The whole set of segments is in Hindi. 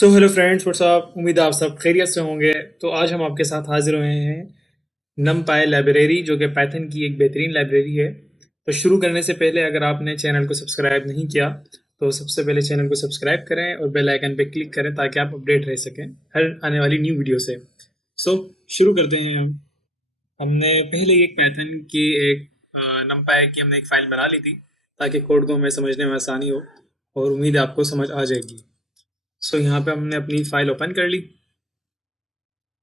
So hello friends, WhatsApp. उम्मीद है आप सब खैरियत से होंगे। तो आज हम आपके साथ हाजिर हुए हैं नमपाई लाइब्रेरी, जो कि पाइथन की एक बेहतरीन लाइब्रेरी है। तो शुरू करने से पहले अगर आपने चैनल को सब्सक्राइब नहीं किया तो सबसे पहले चैनल को सब्सक्राइब करें और बेल आइकन पर क्लिक करें ताकि आप अपडेट रह सकें हर आने वाली न्यू वीडियो से। सो शुरू करते हैं हम। हमने पहले एक पाइथन की एक नमपाई की हमने एक फ़ाइल बना ली थी ताकि कोड को हमें समझने में आसानी हो, और उम्मीद है आपको समझ आ जाएगी। सो यहाँ पे हमने अपनी फ़ाइल ओपन कर ली।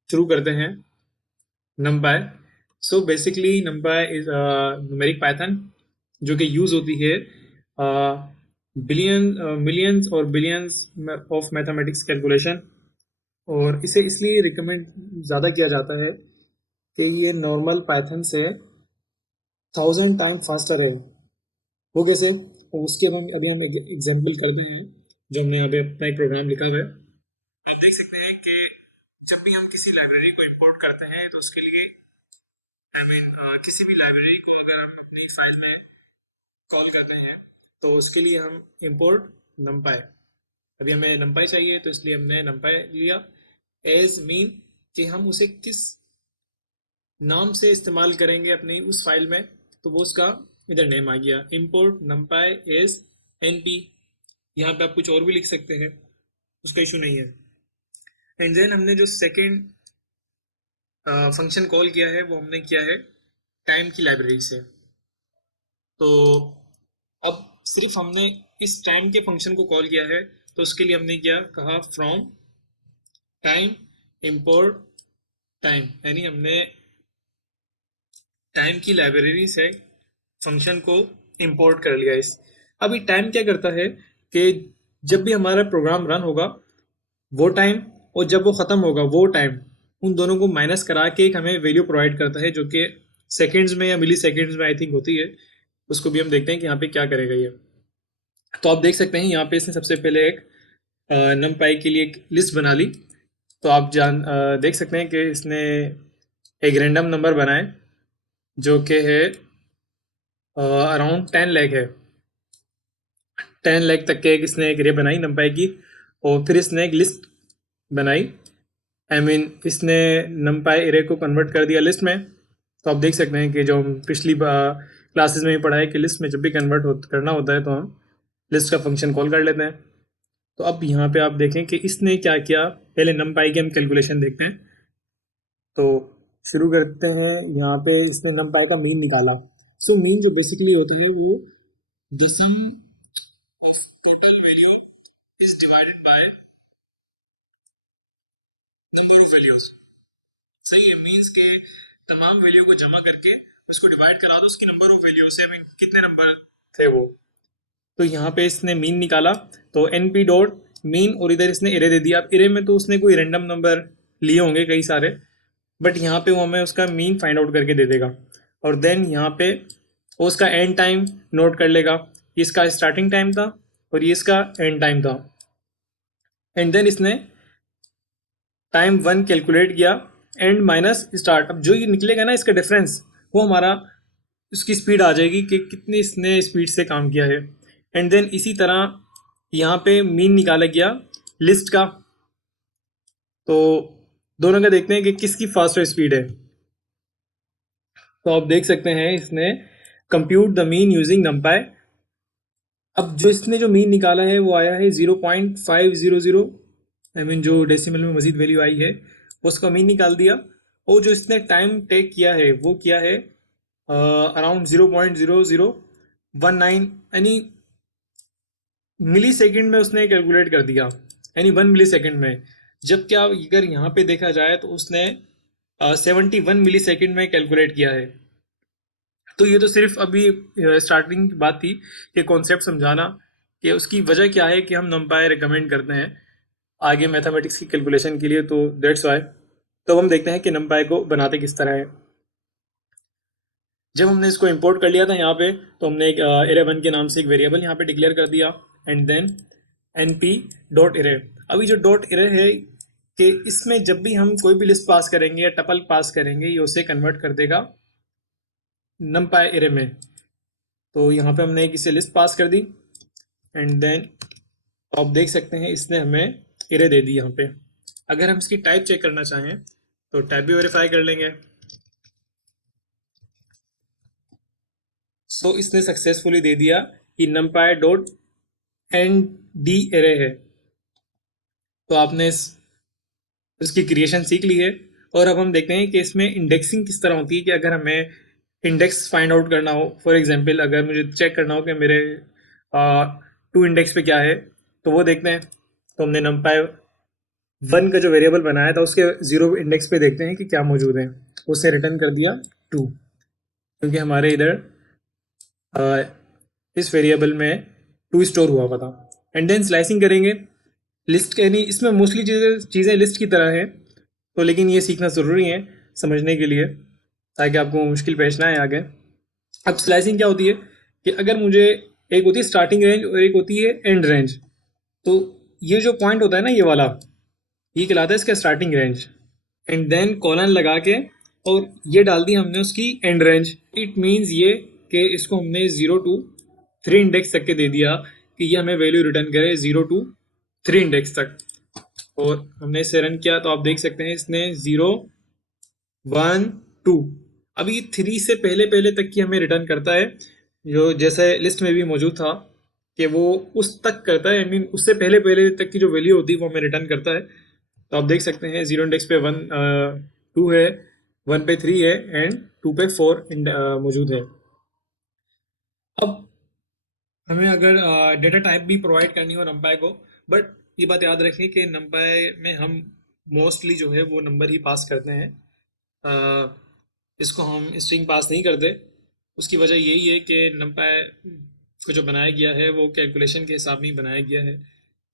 शुरू करते हैं numpy। So basically numpy is numeric Python जो कि यूज़ होती है बिलियन मिलियंस और बिलियंस ऑफ मैथमेटिक्स कैलकुलेशन। और इसे इसलिए रिकमेंड ज़्यादा किया जाता है कि ये नॉर्मल पाइथन से 1000 टाइम फास्टर है। वो कैसे? और उसके अभी हम एग्जाम्पल करते हैं। जो हमने अभी अपना एक प्रोग्राम लिखा हुआ है, आप देख सकते हैं कि जब भी हम किसी लाइब्रेरी को इंपोर्ट करते हैं तो उसके लिए किसी भी लाइब्रेरी को अगर हम अपनी फाइल में कॉल करते हैं तो उसके लिए हम इंपोर्ट numpy। अभी हमें numpy चाहिए तो इसलिए हमने numpy लिया एज मीन कि हम उसे किस नाम से इस्तेमाल करेंगे अपनी उस फाइल में। तो वो उसका इधर नेम आ गया, इंपोर्ट numpy एज np। यहाँ पे आप कुछ और भी लिख सकते हैं, उसका इशू नहीं है। एंड देन हमने जो सेकेंड फंक्शन कॉल किया है वो हमने किया है टाइम की लाइब्रेरी से। तो अब सिर्फ हमने इस टाइम के फंक्शन को कॉल किया है तो उसके लिए हमने क्या कहा, फ्रॉम टाइम इंपोर्ट टाइम, यानी हमने टाइम की लाइब्रेरी से फंक्शन को इंपोर्ट कर लिया। इस अभी टाइम क्या करता है कि जब भी हमारा प्रोग्राम रन होगा वो टाइम, और जब वो ख़त्म होगा वो टाइम, उन दोनों को माइनस करा के एक हमें वैल्यू प्रोवाइड करता है जो कि सेकेंड्स में या मिली सेकेंड्स में आई थिंक होती है। उसको भी हम देखते हैं कि यहाँ पे क्या करेगा ये। तो आप देख सकते हैं यहाँ पे इसने सबसे पहले एक numpy के लिए एक लिस्ट बना ली। तो आप देख सकते हैं कि इसने एक रैंडम नंबर बनाए जो कि है अराउंड 10 लाख है। 10 लाख तक के एक इसने एक रे बनाई numpy की, और फिर इसने एक लिस्ट बनाई। इसने numpy एरे को कन्वर्ट कर दिया लिस्ट में। तो आप देख सकते हैं कि जो हम पिछली क्लासेस में भी पढ़ा है कि लिस्ट में जब भी करना होता है तो हम लिस्ट का फंक्शन कॉल कर लेते हैं। तो अब यहाँ पे आप देखें कि इसने क्या किया। पहले numpy की हम कैलकुलेशन देखते हैं। तो शुरू करते हैं। यहाँ पे इसने numpy का मीन निकाला। सो मीन जो बेसिकली होता है वो the sum of total value is divided by number of values. सही है, मीन्स के तमाम वैल्यू को जमा करके उसको डिवाइड करा दो उसकी नंबर ऑफ वैल्यू से। कितने नंबर थे वो। तो यहाँ पे इसने मीन निकाला। तो एन पी डॉट मीन, और इधर इसने एरे दे दिया। अब एरे में तो उसने कोई रैंडम नंबर लिए होंगे कई सारे, बट यहाँ पे वो हमें उसका मीन फाइंड आउट करके दे देगा। और देन यहाँ पे वो उसका एंड टाइम नोट कर लेगा। ये इसका स्टार्टिंग टाइम था और ये इसका एंड टाइम था। एंड देन इसने टाइम 1 कैलकुलेट किया, एंड माइनस स्टार्ट। अब जो ये निकलेगा ना इसका डिफरेंस, वो हमारा उसकी स्पीड आ जाएगी कि कितनी इसने स्पीड से काम किया है। एंड देन इसी तरह यहाँ पे मीन निकाला गया लिस्ट का। तो दोनों का देखते हैं कि किसकी फास्टर स्पीड है। तो आप देख सकते हैं इसने compute the mean using numpy। अब जो इसने जो मीन निकाला है वो आया है 0.500। जो डेसिमल में मजीद वैल्यू आई है वो उसका मीन निकाल दिया। और जो इसने टाइम टेक किया है वो किया है अराउंड 0.0019, यानी मिली सेकेंड में उसने कैलकुलेट कर दिया, यानी 1 मिली सेकेंड में। जबकि आप अगर यहाँ पे देखा जाए तो उसने 71 मिली सेकेंड में कैलकुलेट किया है। तो ये तो सिर्फ अभी स्टार्टिंग की बात थी कि कॉन्सेप्ट समझाना कि उसकी वजह क्या है कि हम numpy रिकमेंड करते हैं आगे मैथमेटिक्स की कैलकुलेशन के लिए। तो दैट्स वाई। तो हम देखते हैं कि numpy को बनाते किस तरह है। जब हमने इसको इंपोर्ट कर लिया था यहाँ पे, तो हमने एक array1 के नाम से एक वेरिएबल यहाँ पे डिक्लेयर कर दिया, and then np dot array. अभी जो डॉट एरे है कि इसमें जब भी हम कोई भी लिस्ट पास करेंगे या टपल पास करेंगे ये उसे कन्वर्ट कर देगा numpy एरे में। तो यहाँ पे हमने एक इसे लिस्ट पास कर दी, एंड देन आप देख सकते हैं इसने हमें एरे दे दी यहाँ पे। अगर हम इसकी टाइप चेक करना चाहें तो टाइप भी वेरीफाई कर लेंगे। सो इसने सक्सेसफुली दे दिया कि numpy dot and D array है। तो आपने इसकी क्रिएशन सीख ली है। और अब हम देखते हैं कि इसमें इंडेक्सिंग किस तरह होती है कि अगर हमें इंडेक्स फाइंड आउट करना हो, फॉर एग्जांपल अगर मुझे चेक करना हो कि मेरे टू इंडेक्स पे क्या है, तो वो देखते हैं। तो हमने numpy 1 का जो वेरिएबल बनाया था उसके 0 इंडेक्स पे देखते हैं कि क्या मौजूद है। उससे रिटर्न कर दिया 2, क्योंकि हमारे इधर इस वेरिएबल में 2 स्टोर हुआ हुआ था। एंड देन स्लाइसिंग करेंगे। लिस्ट के नहीं, इसमें मोस्टली चीज़ें लिस्ट की तरह है, तो लेकिन ये सीखना ज़रूरी है समझने के लिए, ताकि आपको मुश्किल पेश ना आए आगे। अब स्लाइसिंग क्या होती है कि अगर मुझे, एक होती है स्टार्टिंग रेंज और एक होती है एंड रेंज। तो ये जो पॉइंट होता है ना, ये वाला, ये कहलाता है इसका starting range. And then colon लगा के और ये डाल दी हमने उसकी एंड रेंज। इट मीन्स ये कि इसको हमने 0 to 3 इंडेक्स तक के दे दिया कि ये हमें वैल्यू रिटर्न करे 0 to 3 इंडेक्स तक। और हमने इसे रन किया तो आप देख सकते हैं इसने 0 1 2, अभी 3 से पहले पहले तक की हमें रिटर्न करता है, जो जैसे लिस्ट में भी मौजूद था कि वो उस तक करता है। आई मीन उससे पहले पहले तक की जो वैल्यू होती है वो हमें रिटर्न करता है। तो आप देख सकते हैं 0 इंडेक्स पे 1 2 है, 1 पे 3 है एंड 2 पे 4 मौजूद है। अब हमें अगर डेटा टाइप भी प्रोवाइड करनी हो numpy को, बट ये बात याद रखें कि numpy में हम मोस्टली जो है वो नंबर ही पास करते हैं। इसको हम स्ट्रिंग पास नहीं करते। उसकी वजह यही है कि numpy को जो बनाया गया है वो कैलकुलेशन के हिसाब में ही बनाया गया है,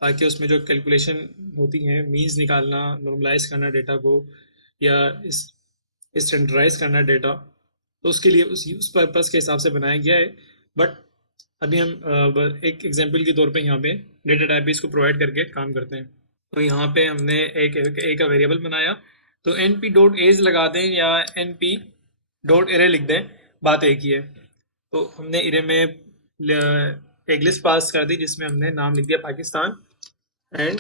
ताकि उसमें जो कैलकुलेशन होती हैं, मीन्स निकालना, नॉर्मलाइज करना डेटा को, या इस स्टैंडर्डाइज करना डेटा, तो उसके लिए उस पर्पज़ के हिसाब से बनाया गया है। बट अभी हम एक एग्जांपल के तौर पे यहाँ पे डेटा टाइप भी इसको प्रोवाइड करके काम करते हैं। तो यहाँ पे हमने एक का वेरिएबल बनाया, तो एन पी डॉट एज लगा दें या एन पी डॉट एरे लिख दें, बात एक ही है। तो हमने एरे में एक लिस्ट पास कर दी जिसमें हमने नाम लिख दिया पाकिस्तान एंड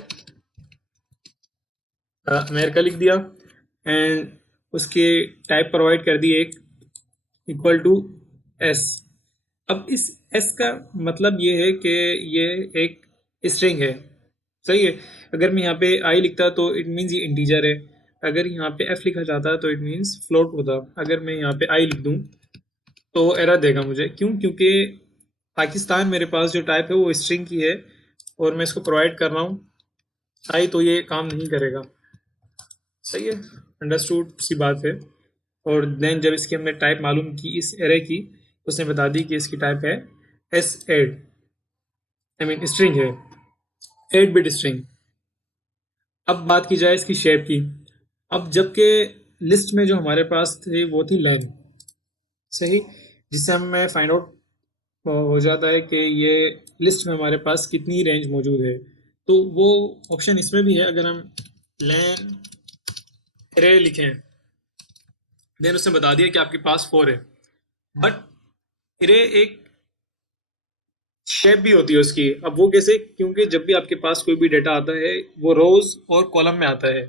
अमेरिका लिख दिया, एंड उसके टाइप प्रोवाइड कर दी एक इक्वल टू एस। अब इस एस का मतलब ये है कि ये एक स्ट्रिंग है, सही है। अगर मैं यहाँ पे आई लिखता तो इट मीन्स ये इंटीजर है। अगर यहाँ पे एफ लिखा जाता तो इट मीन्स फ्लोट होता। अगर मैं यहाँ पे आई लिख दूँ तो एरर देगा मुझे, क्यों? क्योंकि पाकिस्तान मेरे पास जो टाइप है वो स्ट्रिंग की है और मैं इसको प्रोवाइड कर रहा हूँ आई, तो ये काम नहीं करेगा। सही है, अंडरस्टूड सी बात है। और देन जब इसकी हमने टाइप मालूम की इस एरे की, उसने बता दी कि इसकी टाइप है एस एड, आई मीन स्ट्रिंग है, 8 बिट स्ट्रिंग। अब बात की जाए इसकी शेप की। अब जबकि लिस्ट में जो हमारे पास थे वो थी लेन, सही, जिससे हमें फाइंड आउट हो जाता है कि ये लिस्ट में हमारे पास कितनी रेंज मौजूद है। तो वो ऑप्शन इसमें भी है। अगर हम लेन एरे लिखें, देन उसने बता दिया कि आपके पास 4 है। बट एरे एक शेप भी होती है उसकी। अब वो कैसे? क्योंकि जब भी आपके पास कोई भी डेटा आता है वो रोज और कॉलम में आता है,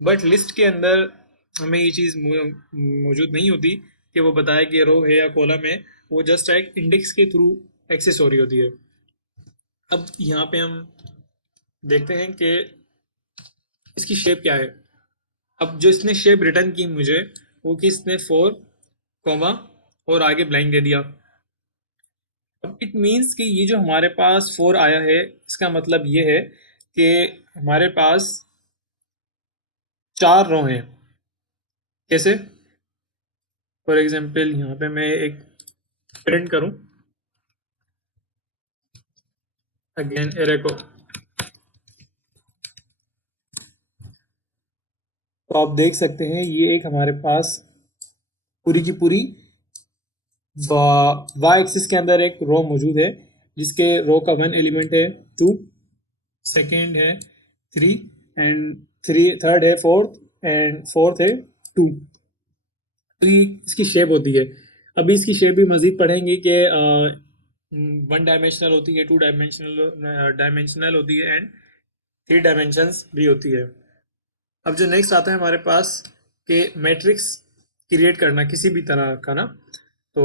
बट लिस्ट के अंदर हमें ये चीज़ मौजूद नहीं होती कि वो बताए कि रो है या कॉलम है। वो जस्ट एक इंडेक्स के थ्रू एक्सेस हो रही होती है। अब यहाँ पे हम देखते हैं कि इसकी शेप क्या है। अब जो इसने शेप रिटर्न की मुझे, वो कि इसने 4 कॉमा और आगे ब्लैंक दे दिया। अब इट मीन्स कि ये जो हमारे पास 4 आया है, इसका मतलब ये है कि हमारे पास 4 रो हैं। कैसे? फॉर एग्जाम्पल यहाँ पे मैं एक प्रिंट करूं अगेन एरे को, तो आप देख सकते हैं ये एक हमारे पास पूरी की पूरी वाई एक्सिस के अंदर एक रो मौजूद है, जिसके रो का 1 एलिमेंट है 2, सेकेंड है 3 एंड 3, थर्ड है 4 एंड फोर्थ है 2। तो ये इसकी शेप होती है। अभी इसकी शेप भी मजीद पढ़ेंगे कि 1 डायमेंशनल होती है, 2 डायमेंशनल होती है एंड 3 डायमेंशंस भी होती है। अब जो नेक्स्ट आता है हमारे पास कि मैट्रिक्स क्रिएट करना किसी भी तरह का ना, तो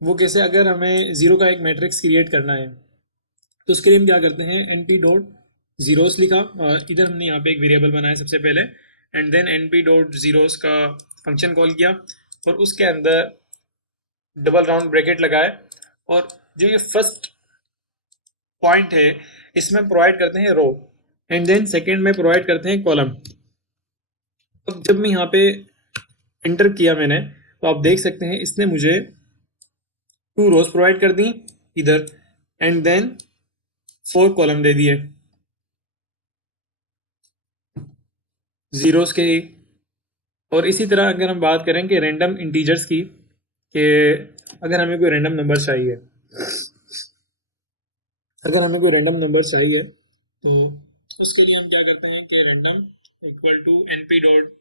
वो कैसे, अगर हमें ज़ीरो का एक मैट्रिक्स क्रिएट करना है तो उसके लिए हम क्या करते हैं, एन पी डॉट ज़ीरोस लिखा, इधर हमने यहाँ पे एक वेरिएबल बनाया सबसे पहले, and then N P dot zeros का फंक्शन कॉल किया, और उसके अंदर डबल राउंड ब्रैकेट लगाए, और जो ये फर्स्ट पॉइंट है इसमें प्रोवाइड करते हैं रो, एंड देन सेकेंड में प्रोवाइड करते हैं कॉलम। अब जब मैं यहाँ पे एंटर किया मैंने, तो आप देख सकते हैं इसने मुझे 2 रोज प्रोवाइड कर दी इधर, एंड देन 4 कॉलम दे दिए जीरोस के ही। और इसी तरह अगर हम बात करें कि रैंडम इंटीजर्स की, कि अगर हमें कोई रैंडम नंबर चाहिए, अगर हमें कोई रैंडम नंबर चाहिए तो उसके लिए हम क्या करते हैं कि random equal to N P dot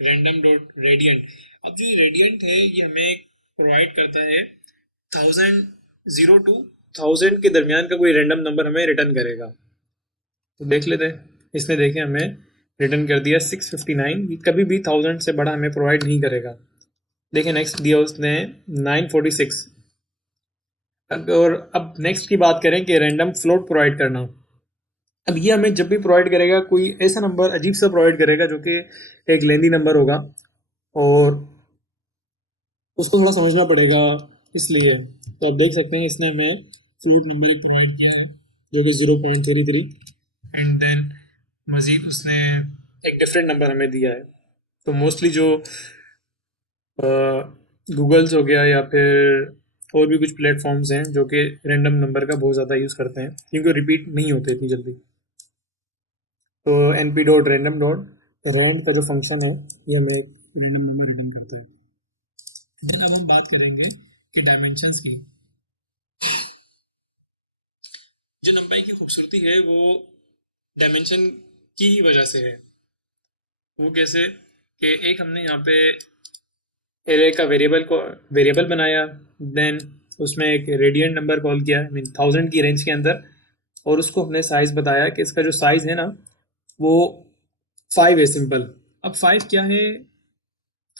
random dot radiant. अब जो ये रेडियंट है ये हमें प्रोवाइड करता है 1000 जीरो टू 1000 के दरमियान का कोई रैंडम नंबर हमें रिटर्न करेगा। तो देख लेते हैं, इसने देखे हमें रिटर्न कर दिया 659, कभी भी 1000 से बड़ा हमें प्रोवाइड नहीं करेगा। देखिए नेक्स्ट दिया उसने 946। और अब नेक्स्ट की बात करें कि रैंडम फ्लोट प्रोवाइड करना। अब ये हमें जब भी प्रोवाइड करेगा कोई ऐसा नंबर अजीब सा प्रोवाइड करेगा जो कि एक लेंदी नंबर होगा, और उसको थोड़ा समझना पड़ेगा, इसलिए तो आप देख सकते हैं इसने हमें फ्लोट नंबर एक प्रोवाइड किया है जो कि 0.33, एंड देन मजीद उसने एक डिफरेंट नंबर हमें दिया है। तो मोस्टली जो गूगल्स हो गया या फिर और भी कुछ प्लेटफॉर्म्स हैं जो कि रैंडम नंबर का बहुत ज़्यादा यूज़ करते हैं क्योंकि रिपीट नहीं होते इतनी जल्दी। तो N P dot random dot rand का जो फंक्शन है ये हमें रैंडम नंबर रिटर्न करता है। देन अब हम बात करेंगे कि डायमेंशंस की। जो नंबर की खूबसूरती है वो डायमेंशन की ही वजह से है। वो कैसे कि एक हमने यहाँ पे एरे का वेरिएबल बनाया, देन उसमें एक रेडियंट नंबर कॉल किया, मीन 1000 की रेंज के अंदर, और उसको हमने साइज बताया कि इसका जो साइज है ना वो 5 है, सिंपल। अब 5 क्या है,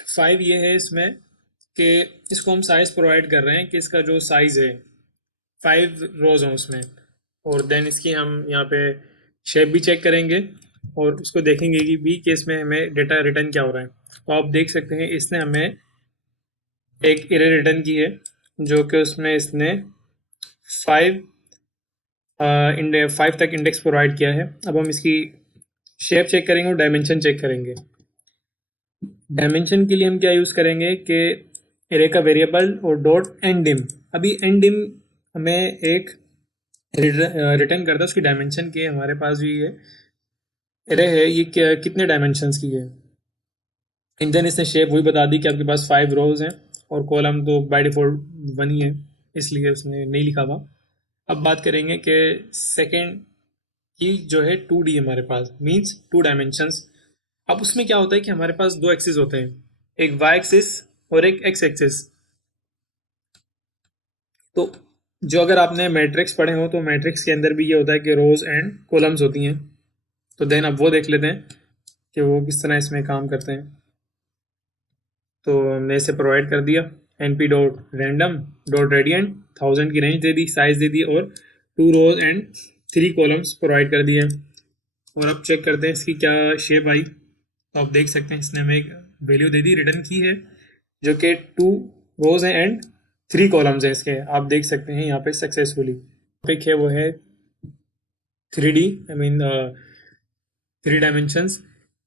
5 ये है इसमें कि इसको हम साइज प्रोवाइड कर रहे हैं कि इसका जो साइज है 5 रोज हैं उसमें, और देन इसकी हम यहाँ पे शेप भी चेक करेंगे और उसको देखेंगे कि बी केस में हमें डेटा रिटर्न क्या हो रहा है। तो आप देख सकते हैं इसने हमें एक एरे रिटर्न की है जो कि उसमें इसने 5 5 तक इंडेक्स प्रोवाइड किया है। अब हम इसकी शेप चेक करेंगे और डायमेंशन चेक करेंगे। डायमेंशन के लिए हम क्या यूज़ करेंगे कि एरे का वेरिएबल और डॉट एंड डिम। अभी एंड डिम हमें एक रिटर्न करता है उसकी डायमेंशन की, हमारे पास भी ये एरे है, ये कितने डायमेंशंस की है। एंड देन इसने शेप वही बता दी कि आपके पास 5 रोज हैं, और कॉलम तो बाय डिफॉल्ट 1 ही है, इसलिए उसने नहीं लिखा हुआ। अब बात करेंगे कि सेकेंड की जो है 2D हमारे पास, मीन्स 2 डायमेंशंस। अब उसमें क्या होता है कि हमारे पास 2 एक्सिस होते हैं, एक वाई एक्सिस और एक एक्स एक्सिस। तो जो अगर आपने मैट्रिक्स पढ़े हो तो मैट्रिक्स के अंदर भी ये होता है कि रोज एंड कॉलम्स होती हैं। तो देन अब वो देख लेते हैं कि वो किस तरह इसमें काम करते हैं। तो हमने इसे प्रोवाइड कर दिया N P dot random dot radiant, 1000 की रेंज दे दी, साइज दे दी, और 2 रोज एंड 3 कॉलम्स प्रोवाइड कर दिए। और अब चेक करते हैं इसकी क्या शेप आई। तो आप देख सकते हैं इसने हमें एक वैल्यू दे दी, रिटर्न की है, जो कि 2 रोज हैं एंड 3 कॉलम्स हैं इसके। आप देख सकते हैं यहाँ पे सक्सेसफुली टॉपिक है वो है 3D, आई मीन 3 डायमेंशंस।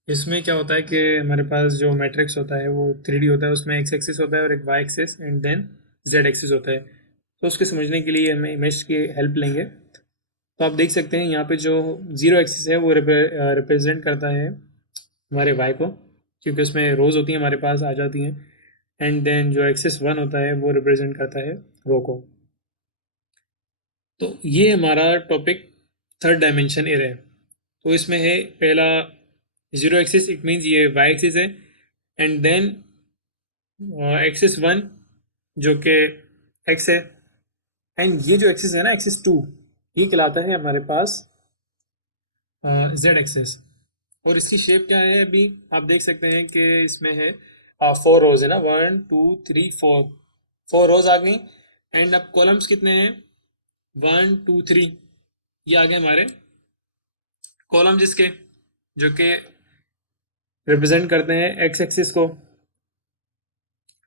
इसमें क्या होता है कि हमारे पास जो मैट्रिक्स होता है वो 3D होता है, उसमें एक्स एक्सिस होता है और एक Y axis and then Z axis होता है। तो उसके समझने के लिए हमें इमेज की हेल्प लेंगे। तो आप देख सकते हैं यहाँ पे जो जीरो एक्सिस है वो रिप्रेजेंट करता है हमारे वाई को, क्योंकि उसमें रोज होती हैं हमारे पास आ जाती हैं, एंड देन जो एक्सिस 1 होता है वो रिप्रेजेंट करता है रो को। तो ये हमारा टॉपिक थर्ड डायमेंशन एरे है। तो इसमें है पहला जीरो एक्सिस, इट मीन्स ये वाई एक्सिस है, एंड देन एक्सिस 1 जो कि एक्स है, एंड ये जो एक्सिस है ना एक्सिस 2, ये कहलाता है हमारे पास जेड एक्सेस। और इसकी शेप क्या है, अभी आप देख सकते हैं कि इसमें है 4 रोज है ना, 1 2 3 4, 4 रोज आ गई। एंड अब कॉलम्स कितने हैं, 1 2 3, ये आ गए हमारे कॉलम, जिसके जो कि रिप्रेजेंट करते हैं एक्स एक्सिस को।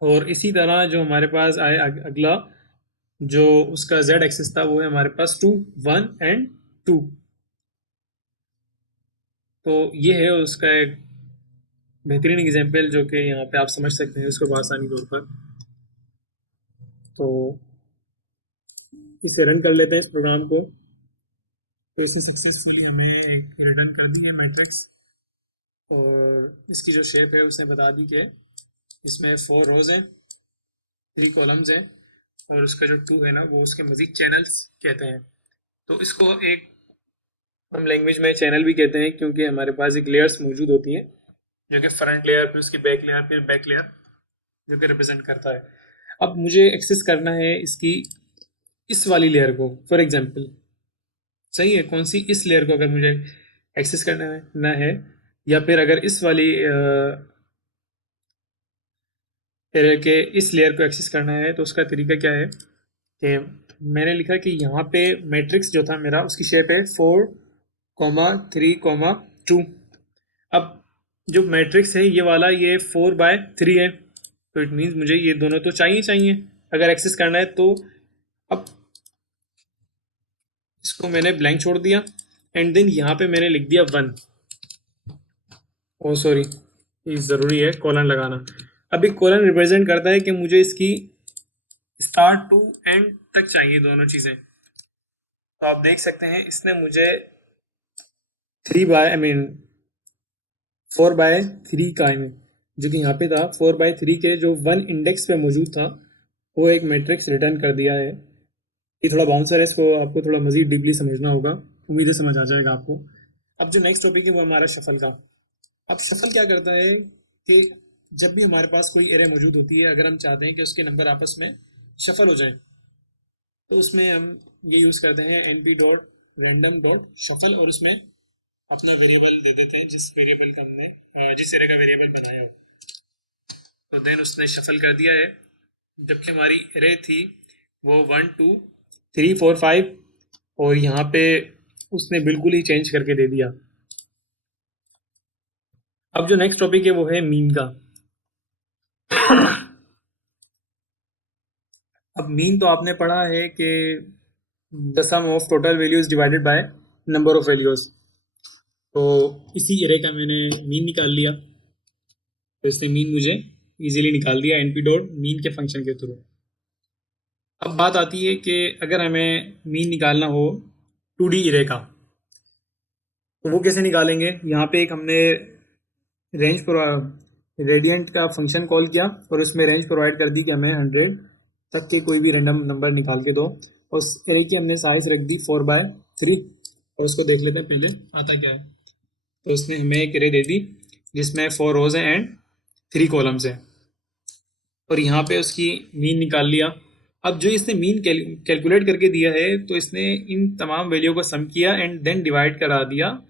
और इसी तरह जो हमारे पास आए अगला, जो उसका जेड एक्सिस था, वो है हमारे पास 2 1 एंड 2। तो ये है उसका एक बेहतरीन एग्जाम्पल जो कि यहाँ पे आप समझ सकते हैं उसको आसानी तौर पर। तो इसे रन कर लेते हैं इस प्रोग्राम को। तो इसे सक्सेसफुली हमें एक रिटर्न कर दी है मैट्रिक्स। और इसकी जो शेप है उसने बता दी कि इसमें 4 रोज हैं, 3 कॉलम्स हैं, और उसका जो 2 है ना, वो उसके मजीद चैनल्स कहते हैं। तो इसको एक हम लैंग्वेज में चैनल भी कहते हैं, क्योंकि हमारे पास एक लेयर्स मौजूद होती हैं, जो कि फ्रंट लेयर, फिर उसकी बैक लेयर, फिर बैक लेयर, जो कि रिप्रेजेंट करता है। अब मुझे एक्सेस करना है इसकी इस वाली लेयर को, फॉर एग्जांपल। सही है, कौन सी, इस लेयर को अगर मुझे एक्सेस करना है ना है, या फिर अगर इस वाली एरर के इस लेयर को एक्सेस करना है, तो उसका तरीका क्या है कि मैंने लिखा कि यहाँ पे मैट्रिक्स जो था मेरा, उसकी शेप है 4 3 2। अब जो मैट्रिक्स है ये वाला, ये 4/3 है, तो इट मीन्स मुझे ये दोनों तो चाहिए चाहिए अगर एक्सेस करना है तो। अब इसको मैंने ब्लैंक छोड़ दिया, एंड देन यहाँ पे मैंने लिख दिया 1। ओ सॉरी, ये ज़रूरी है कॉलन लगाना। अभी कॉलन रिप्रेजेंट करता है कि मुझे इसकी स्टार्ट टू एंड तक चाहिए दोनों चीज़ें। तो आप देख सकते हैं इसने मुझे 4/3 का है, जो कि यहाँ पे था 4/3 के जो 1 इंडेक्स पे मौजूद था, वो एक मैट्रिक्स रिटर्न कर दिया है। ये थोड़ा बाउंसर है, इसको आपको थोड़ा मजीद डीपली समझना होगा, उम्मीद है समझ आ जाएगा आपको। अब जो नेक्स्ट टॉपिक है वो हमारा शफल का। अब शफल क्या करता है कि जब भी हमारे पास कोई एरे मौजूद होती है, अगर हम चाहते हैं कि उसके नंबर आपस में शफल हो जाएं, तो उसमें हम ये यूज़ करते हैं np.random.shuffle, और उसमें अपना वेरिएबल दे देते हैं, जिस वेरिएबल का हमने जिस एरे का वेरिएबल बनाया हो। तो देन उसने शफल कर दिया है, जबकि हमारी एरे थी वो 1 2 3 4 5, और यहाँ पे उसने बिल्कुल ही चेंज करके दे दिया। अब जो नेक्स्ट टॉपिक है वो है मीन का। अब मीन तो आपने पढ़ा है कि the sum of total values divided by number of values. तो इसी एरे का मैंने मीन निकाल लिया, तो इसने मीन मुझे इजीली निकाल दिया एनपी डॉट मीन के फंक्शन के थ्रू। अब बात आती है कि अगर हमें मीन निकालना हो 2D एरे का, तो वो कैसे निकालेंगे। यहाँ पे एक हमने रेंज रेडियंट का फंक्शन कॉल किया, और उसमें रेंज प्रोवाइड कर दी कि हमें 100 तक के कोई भी रैंडम नंबर निकाल के दो। और उस एरे की हमने साइज रख दी 4/3, और उसको देख लेते हैं पहले आता क्या है। तो उसने हमें एक एरे दे दी जिसमें 4 रोज हैं एंड 3 कॉलम्स हैं, और यहाँ पे उसकी मीन निकाल लिया। अब जो इसने मीन कैलकुलेट करके दिया है, तो इसने इन तमाम वैल्यू को सम किया एंड देन डिवाइड करा दिया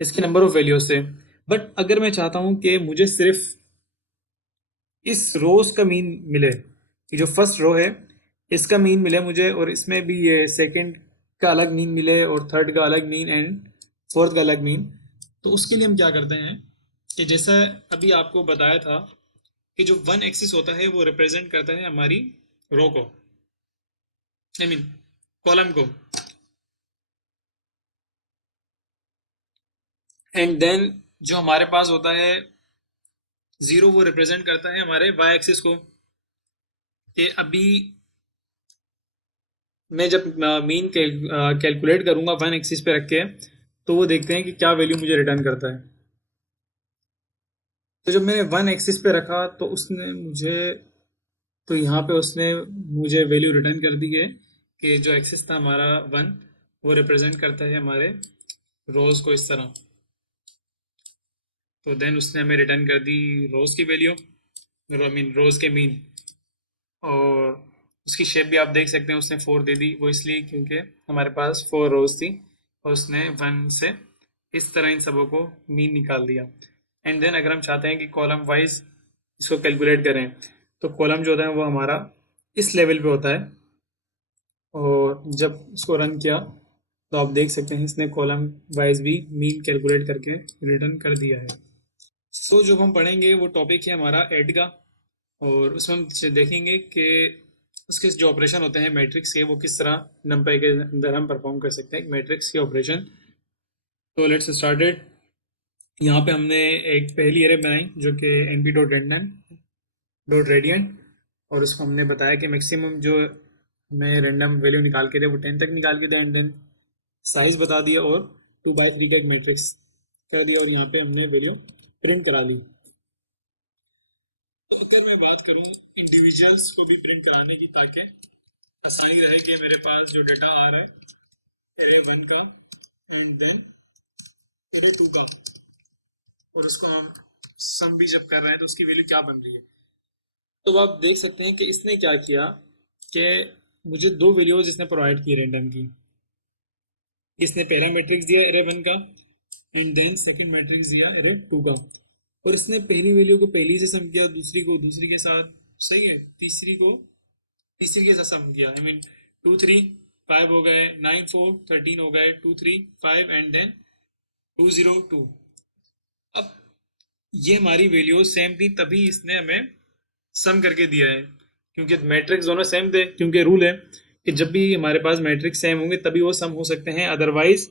इसके नंबर ऑफ वैल्यूज से। बट अगर मैं चाहता हूँ कि मुझे सिर्फ इस रोज का मीन मिले, ये जो फर्स्ट रो है इसका मीन मिले मुझे, और इसमें भी ये सेकंड का अलग मीन मिले, और थर्ड का अलग मीन, एंड फोर्थ का अलग मीन, तो उसके लिए हम क्या करते हैं कि जैसा अभी आपको बताया था कि जो 1 एक्सिस होता है वो रिप्रेजेंट करता है हमारी रो को, आई मीन कॉलम को, एंड देन जो हमारे पास होता है 0, वो रिप्रेजेंट करता है हमारे y एक्सिस को। कि अभी मैं जब मीन कैलकुलेट करूंगा 1 एक्सिस पे रख के, तो वो देखते हैं कि क्या वैल्यू मुझे रिटर्न करता है। तो जब मैंने 1 एक्सिस पे रखा, तो उसने मुझे, तो यहाँ पे उसने मुझे वैल्यू रिटर्न कर दी है कि जो एक्सिस था हमारा 1, वो रिप्रेजेंट करता है हमारे रोज को इस तरह। तो देन उसने हमें रिटर्न कर दी रोज की वैल्यू, आई मीन रोज के मीन। और उसकी शेप भी आप देख सकते हैं, उसने 4 दे दी, वो इसलिए क्योंकि हमारे पास 4 रोज थी, और उसने 1 से इस तरह इन सबों को मीन निकाल दिया। एंड देन अगर हम चाहते हैं कि कॉलम वाइज इसको कैलकुलेट करें, तो कॉलम जो होता है वो हमारा इस लेवल पे होता है, और जब इसको रन किया तो आप देख सकते हैं इसने कॉलम वाइज भी मीन कैलकुलेट करके रिटर्न कर दिया है। सो जो हम पढ़ेंगे वो टॉपिक है हमारा ऐड का, और उसमें हम देखेंगे कि उसके जो ऑपरेशन होते हैं मैट्रिक्स के, वो किस तरह नंबर के अंदर हम परफॉर्म कर सकते हैं मैट्रिक्स के ऑपरेशन। तो लेट्स स्टार्टेड। यहाँ पे हमने एक पहली एरे बनाई जो कि np dot random dot radiant, और उसको हमने बताया कि मैक्सिमम जो हमें रैंडम वैल्यू निकाल के दे वो 10 तक निकाल के दे, एंड देन साइज बता दिया और 2 बाई 3 का एक मैट्रिक्स कर दिया, और यहाँ पे हमने वैल्यू प्रिंट करा ली। तो अगर मैं बात करूँ इंडिविजुअल्स को भी प्रिंट कराने की, ताकि आसानी रहे कि मेरे पास जो डेटा आ रहा है एरे 1 का एंड देन एरे 2 का, और उसको हम सम भी जब कर रहे हैं तो उसकी वैल्यू क्या बन रही है। तो आप देख सकते हैं कि इसने क्या किया कि मुझे दो वैल्यूज इसने प्रोवाइड की रैंडम की। इसने पहला मैट्रिक्स दिया एरे 1 का, एंड देन सेकंड मैट्रिक्स दिया एरे 2 का, और इसने पहली वैल्यू को पहली से सम किया, दूसरी को दूसरी के साथ, सही है, तीसरी को तीसरी के साथ सम किया। आई मीन 2 3 5 हो गए, 9 4 13 हो गए, 2 3 5 एंड देन 2 0 2। अब ये हमारी वैल्यू सेम थी, तभी इसने हमें सम करके दिया है, क्योंकि मैट्रिक्स दोनों सेम थे। क्योंकि रूल है कि जब भी हमारे पास मैट्रिक्स सेम होंगे तभी वो सम हो सकते हैं, अदरवाइज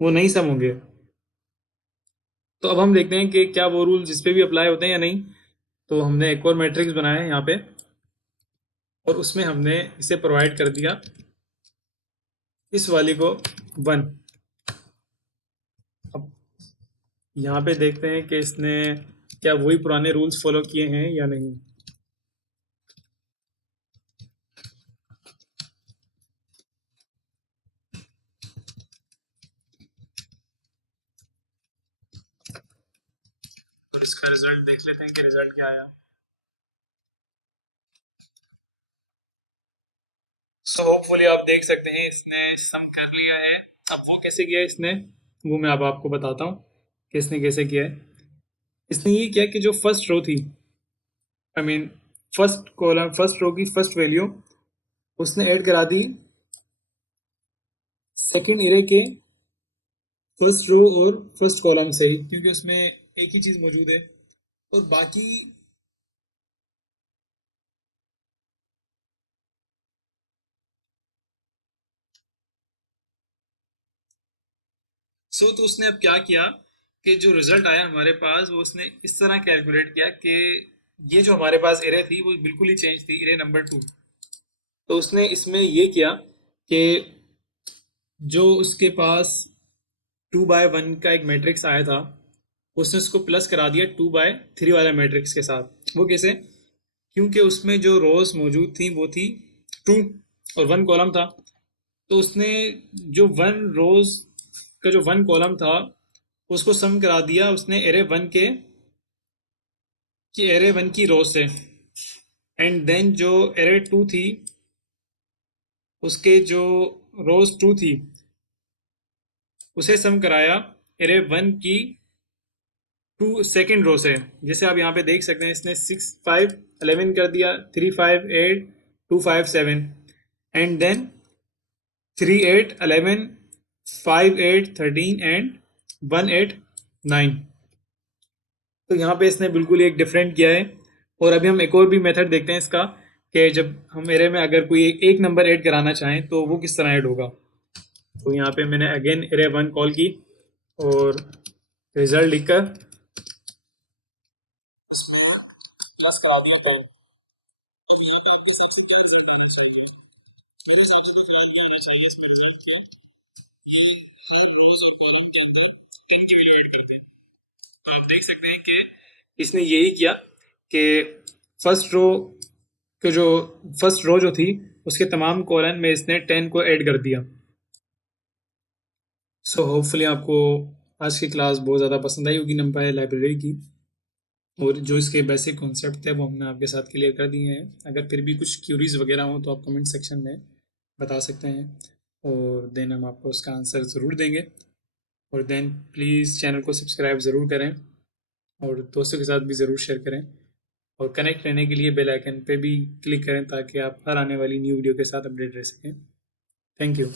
वो नहीं सम होंगे। तो अब हम देखते हैं कि क्या वो रूल जिस पे भी अप्लाई होते हैं या नहीं। तो हमने एक और मैट्रिक्स बनाया है यहाँ पे, और उसमें हमने इसे प्रोवाइड कर दिया इस वाली को 1। अब यहाँ पे देखते हैं कि इसने क्या वही पुराने रूल्स फॉलो किए हैं या नहीं। और इसका रिजल्ट देख लेते हैं कि रिजल्ट क्या आया। सो होपफुली आप देख सकते हैं इसने सम कर लिया है। अब वो कैसे किया है इसने, वो मैं अब आपको बताता हूँ कि इसने कैसे किया है। इसने ये किया कि जो फर्स्ट रो थी, I mean first column, first row की फर्स्ट वैल्यू उसने ऐड करा दी सेकंड एरे के फर्स्ट रो और फर्स्ट कॉलम से ही, क्योंकि उसमें एक ही चीज मौजूद है। और बाकी तो उसने अब क्या किया कि जो रिजल्ट आया हमारे पास वो उसने इस तरह कैलकुलेट किया कि ये जो हमारे पास एरे थी वो बिल्कुल ही चेंज थी, एरे नंबर 2। तो उसने इसमें ये किया कि जो उसके पास 2 बाय 1 का एक मैट्रिक्स आया था, उसने उसको प्लस करा दिया 2 बाय 3 वाला मैट्रिक्स के साथ। वो कैसे, क्योंकि उसमें जो रोज मौजूद थी वो थी 2 और 1 कॉलम था। तो उसने जो 1 रोज का जो 1 कॉलम था उसको सम करा दिया उसने एरे 1 की रो से, एंड देन जो एरे 2 थी उसके जो रोज 2 थी उसे सम कराया एरे 1 की 2 सेकेंड रो से। जैसे आप यहाँ पे देख सकते हैं इसने 6 5 11 कर दिया, 3 5 8 2 5 7, एंड देन 3 8 11 5 8 13 एंड 1 8 9। तो यहाँ पे इसने बिल्कुल एक डिफरेंट किया है। और अभी हम एक और भी मेथड देखते हैं इसका, कि जब हम एरे में अगर कोई एक नंबर ऐड कराना चाहें तो वो किस तरह ऐड होगा। तो यहाँ पे मैंने अगेन एरे 1 कॉल की और रिजल्ट लिखकर प्लस करा दिया। तो आप देख सकते हैं कि इसने यही किया कि फर्स्ट रो के जो फर्स्ट रो जो थी उसके तमाम कॉलन में इसने 10 को ऐड कर दिया। सो होपफुली आपको आज की क्लास बहुत ज़्यादा पसंद आई होगी नंपाई लाइब्रेरी की, और जो इसके बेसिक कॉन्सेप्ट थे वो हमने आपके साथ क्लियर कर दिए हैं। अगर फिर भी कुछ क्यूरीज वगैरह हो तो आप कमेंट सेक्शन में बता सकते हैं, और देन हम आपको उसका आंसर ज़रूर देंगे। और देन प्लीज़ चैनल को सब्सक्राइब ज़रूर करें और दोस्तों के साथ भी ज़रूर शेयर करें और कनेक्ट रहने के लिए बेल आइकन पे भी क्लिक करें ताकि आप हर आने वाली न्यू वीडियो के साथ अपडेट रह सकें। Thank you.